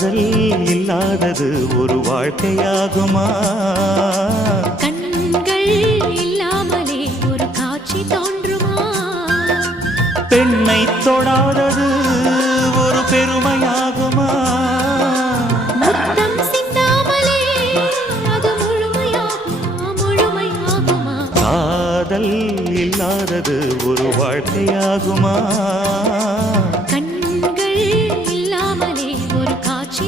காதல் இல்லாதது ஒரு வாழ்க்கையாகுமா? கண்கள் இல்லாமலே ஒரு காட்சி தோன்றுமா? பெண்ணை தொடாதது ஒரு பெருமையாகுமா? முத்தம் சிந்தாமலே அது முழுமையாகுமா? முழுமையாகுமா? காதல் இல்லாதது ஒரு வாழ்க்கையாகுமா? கண்கள் இல்லாமலே ஒரு காட்சி